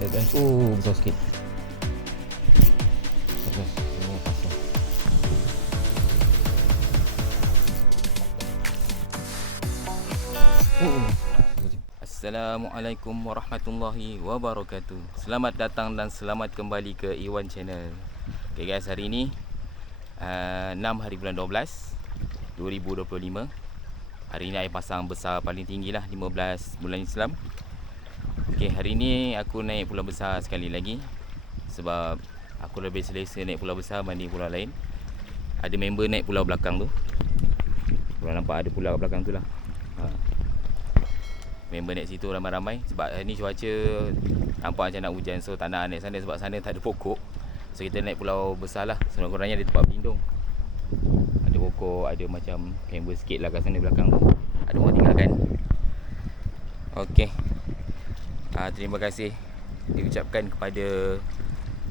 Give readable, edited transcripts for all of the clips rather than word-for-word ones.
Besar sikit. Pasang. Assalamualaikum warahmatullahi wabarakatuh. Selamat datang dan selamat kembali ke Iwan Channel. Okay guys, hari ni 6 hari bulan 12 2025. Hari ni air pasang besar paling tinggi lah, 15 bulan Islam. Okay, hari ni aku naik pulau besar sekali lagi. Sebab aku lebih selesa naik pulau besar banding pulau lain. Ada member naik pulau belakang tu. Kalau nampak ada pulau belakang tu lah. Member naik situ ramai-ramai. Sebab hari ni cuaca nampak macam nak hujan. So tak nak naik sana sebab sana tak ada pokok. So kita naik pulau besar lah. Sekurang-kurangnya ada tempat berlindung. Ada pokok, ada macam canvas sikit lah kat sana belakang tu. Ada orang tinggalkan. Okay, terima kasih diucapkan kepada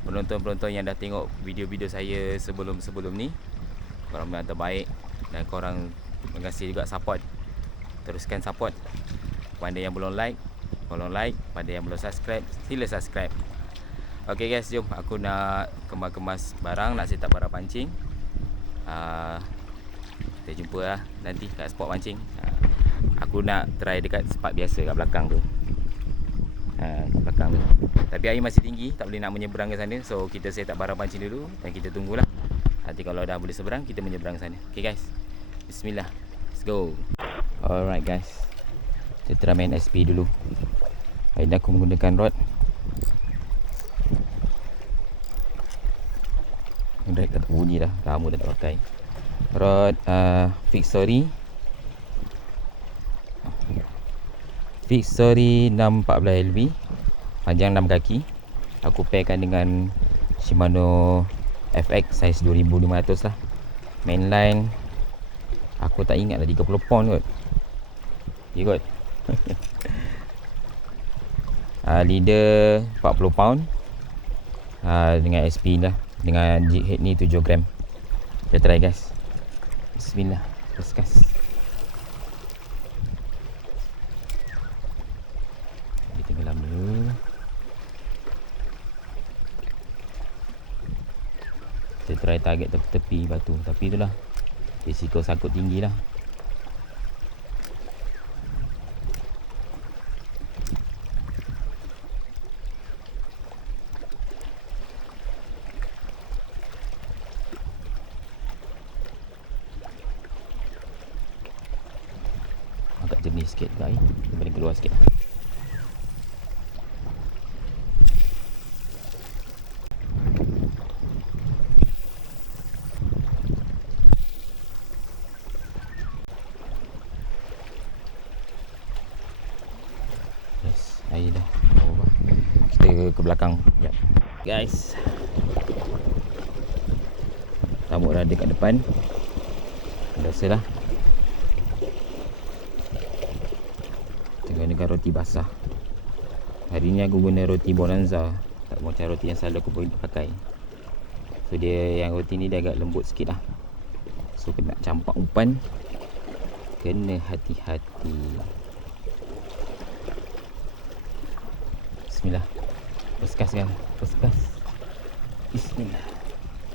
penonton-penonton yang dah tengok video-video saya sebelum-sebelum ni. Korang memang terbaik. Dan korang terima kasih juga support. Teruskan support. Pada yang belum like, tolong like. Pada yang belum subscribe, sila subscribe. Ok guys, jom aku nak kemas-kemas barang, nak set up barang pancing. Kita jumpa lah nanti kat spot pancing. Aku nak try dekat spot biasa kat belakang tu. Belakang tu. Tapi air masih tinggi, tak boleh nak menyeberang ke sana. So kita set up barang pancing dulu dan kita tunggulah. Nanti kalau dah boleh seberang, kita menyeberang ke sana. Ok guys, bismillah, let's go. Alright guys, kita try main SP dulu. Hari ni aku menggunakan rod dah tak bunyi dah, lama dah tak pakai. Rod Victory 614 LB, panjang 6 kaki. Aku pairkan dengan Shimano FX size 2500 lah. Mainline aku tak ingat lah, 30 pound kot. Ya kot. Leader 40 pound, dengan SP lah, dengan jig head ni 7 gram. Kita try guys. Bismillah, first cast. Kita tenggelam dulu. Kita try target tepi-tepi batu. Tapi itulah, risiko sangkut tinggi lah. Agak jernih sikit kat air. Dia boleh keluar sikit. Yes, air dah berubah. Kita ke belakang. Sekejap guys, rambut dah ada kat depan. Biasalah, dengan roti basah. Hari ni aku guna roti Bonanza, tak macam roti yang selalu aku pakai. So dia yang roti ni dia agak lembut sikit lah. So kena campak umpan, kena hati-hati. Bismillah, first cast kan, first cast. Bismillah.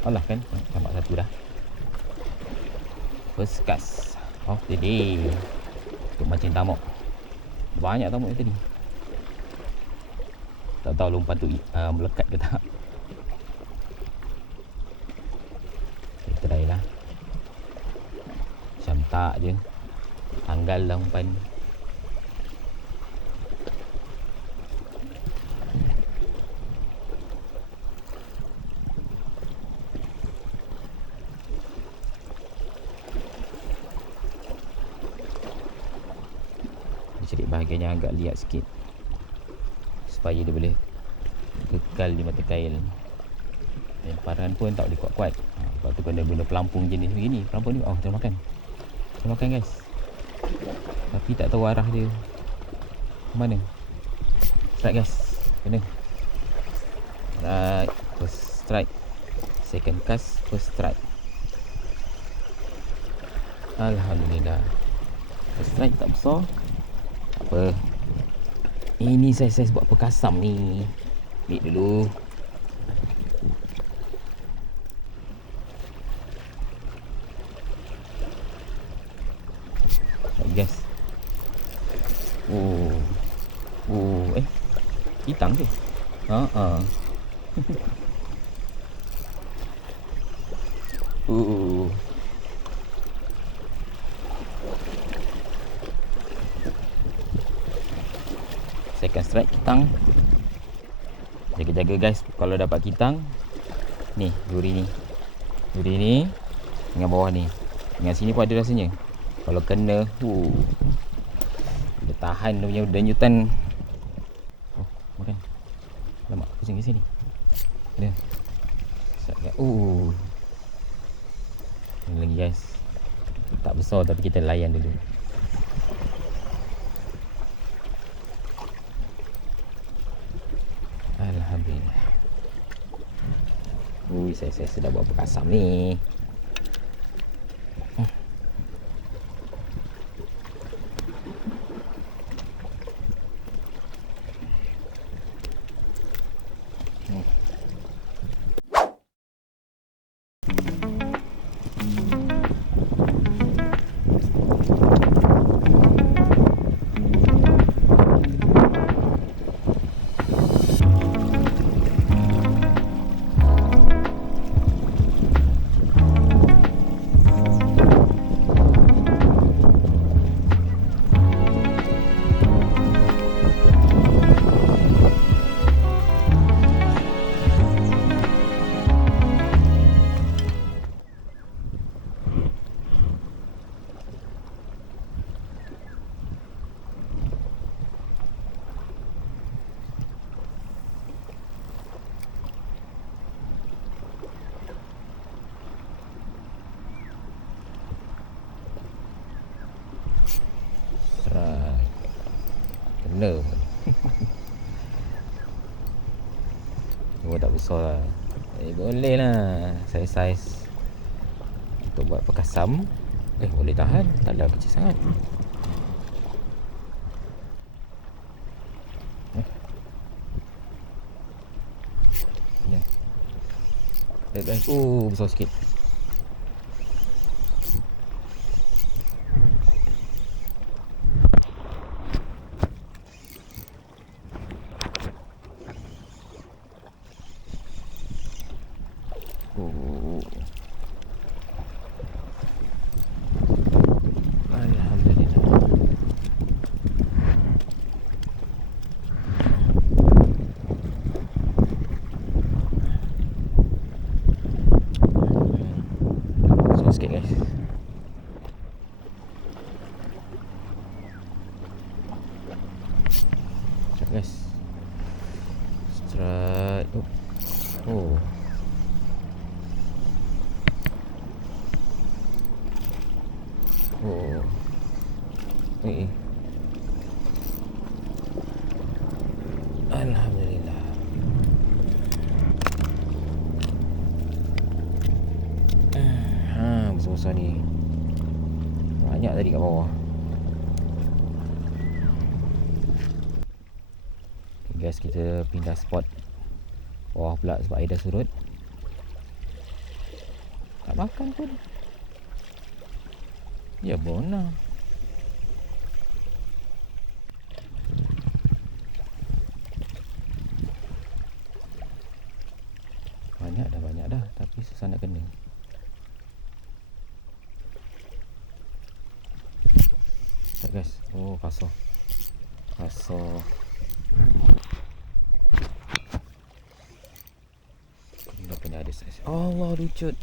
Alah kan, campak satu dah. First cast of the day untuk mancing tamuk. Banyak tamuk ni tadi. Tak tahu umpan tu melekat ke tak. Kita try lah. Macam tak je, tanggal lah umpan. Cari bahagian yang agak liat sikit supaya dia boleh kekal di mata kail. Lemparan pun tak boleh kuat-kuat. Sebab tu kena guna pelampung jenis begini. Pelampung ni, oh kita makan. Kita makan guys. Tapi tak tahu arah dia mana. Strike guys, kena. Right, first strike. Second cast, first strike. Alhamdulillah. First strike tak besar. Apa? Ini saiz-saiz buat perkasam ni. Ni dulu. Guys. Hitam tu. Ha. Second strike kitang. Jaga-jaga guys, kalau dapat kitang ni, duri ni dengan bawah ni, dengan sini pun ada rasanya. Kalau kena dia tahan dia punya denyutan. Makan. Alamak, kucing ke sini. Ada. Ini lagi guys. Tak besar tapi kita layan dulu. Alhamdulillah. Saya sudah buat perkasam ni. Kena. Cuma tak besar lah. Boleh lah. Saiz untuk buat perkasam. Boleh tahan. Tak ada kecil sangat. Guys. Besar sikit. Sikit guys. Sekejap guys. Strike. Alhamdulillah. Besar-besar ni. Banyak tadi kat bawah. Guys, kita pindah spot bawah pula sebab air dah surut. Tak makan pun. Ya bona. Banyak dah tapi susah nak kena. Guys, kasar. Dah punya ada saiz. Allah, lucut.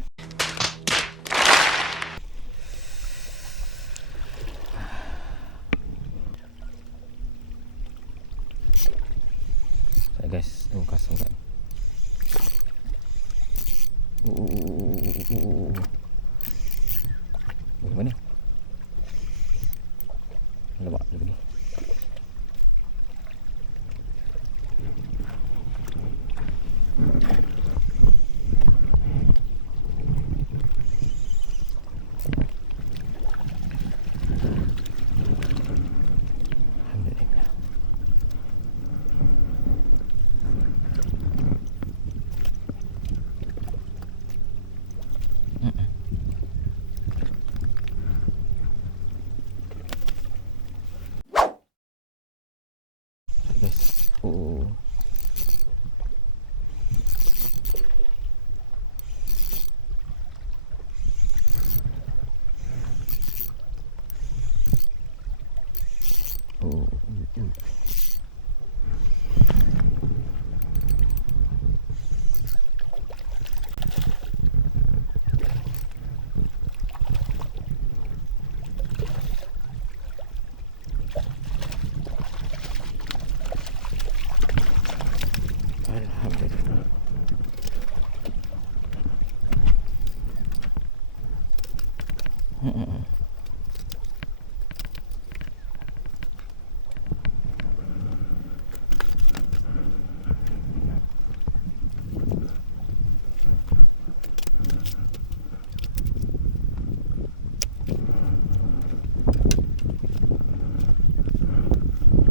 Guys, kasar kan. Mana? Lemak dia pergi. Alhamdulillah. Oh.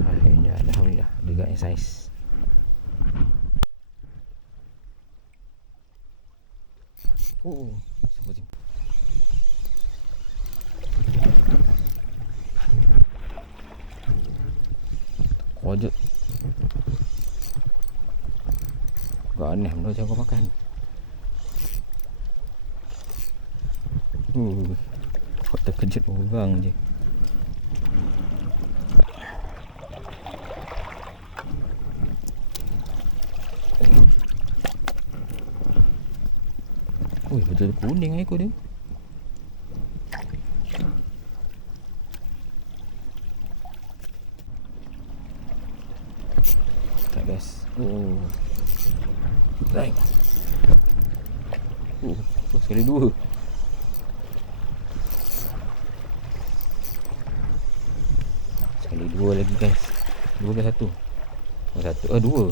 Alhamdulillah. Alhamdulillah, juga yang saiz. Oh, sampai sini. Wajib. Gak aneh benda macam kau makan. Kau terkejut orang je. Ui, betul kuning ekor dia. Tak guys. Oh. Naik. Sekali dua. Sekali dua lagi guys. Dua ke satu? Satu. Dua.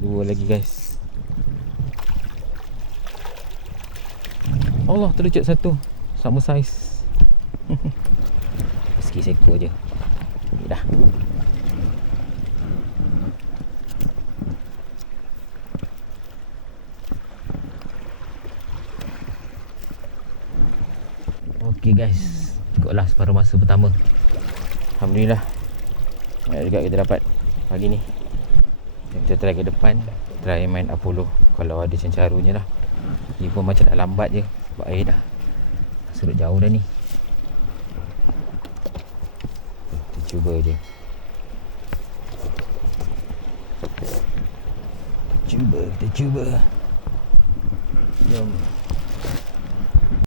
Dua lagi guys. Allah, terdekat satu. Sama saiz. Sikit seekor je. Ni dah. Okey guys, cukuplah separuh masa pertama. Alhamdulillah. Banyak juga kita dapat pagi ni. Kita try ke depan, try main Apollo kalau ada cencarunya lah. Dia pun macam nak lambat je sebab air dah surut jauh dah ni. Kita cuba je. Kita cuba. Jom.